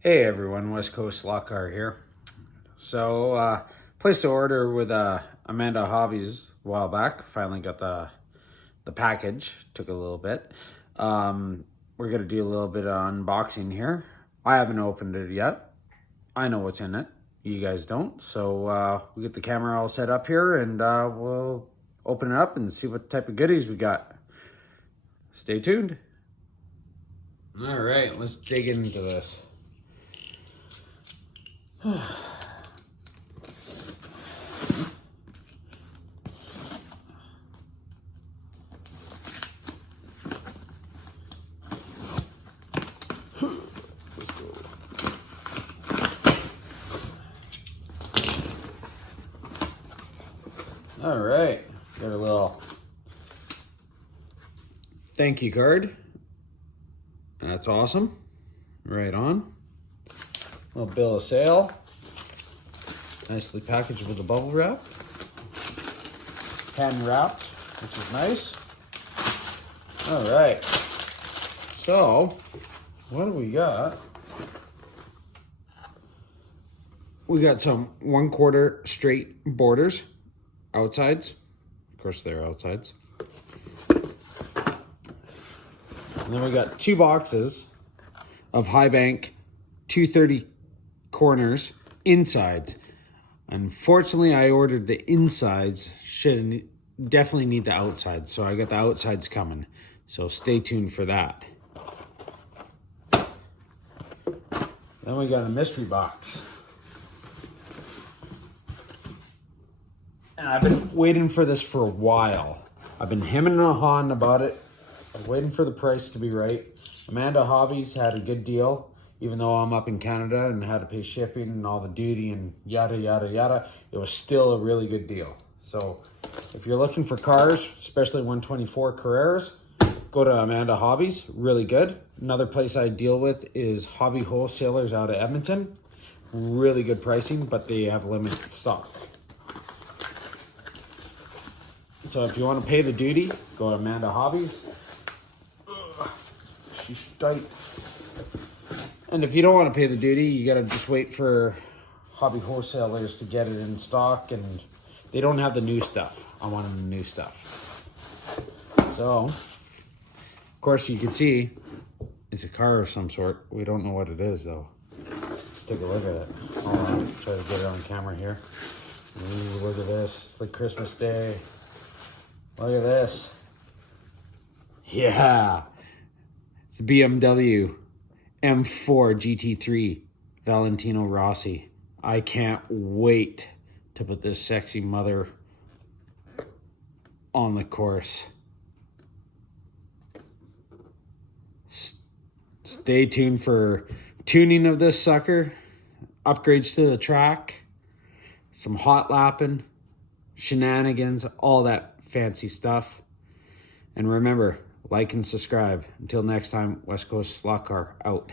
Hey everyone, West Coast Slot Car here. Placed an order with Amanda Hobbies a while back. Finally got the package. Took a little bit. We're gonna do a little bit of unboxing here. I haven't opened it yet. I know what's in it. You guys don't. So we get the camera all set up here, and we'll open it up and see what type of goodies we got. Stay tuned. All right, let's dig into this. All right, got a little thank you card. That's awesome. Right on. Little bill of sale. Nicely packaged with a bubble wrap. Pen wrapped, which is nice. All right. So, what do we got? We got some 1/4 straight borders, outsides. Of course, they're outsides. And then we got 2 boxes of high bank 230 corners insides. Unfortunately, I ordered the insides. Definitely need the outsides, so I got the outsides coming. So stay tuned for that. Then we got a mystery box. And I've been waiting for this for a while. I've been hemming and hawing about it. I'm waiting for the price to be right. Amanda Hobbies had a good deal, even though I'm up in Canada and had to pay shipping and all the duty and yada, yada, yada. It was still a really good deal. So if you're looking for cars, especially 124 Carreras, go to Amanda Hobbies, really good. Another place I deal with is Hobby Wholesalers out of Edmonton. Really good pricing, but they have limited stock. So if you want to pay the duty, go to Amanda Hobbies. She's tight. And if you don't want to pay the duty, you gotta just wait for Hobby Wholesalers to get it in stock, and they don't have the new stuff. I wanted the new stuff. So, of course, you can see it's a car of some sort. We don't know what it is though. Let's take a look at it. I'll try to get it on camera here. Ooh, look at this. It's like Christmas Day. Look at this. Yeah. It's a BMW M4 GT3 Valentino Rossi. I can't wait to put this sexy mother on the course. Stay tuned for tuning of this sucker, upgrades to the track, some hot lapping, shenanigans, all that fancy stuff. And remember, like and subscribe. Until next time, West Coast Slot Car out.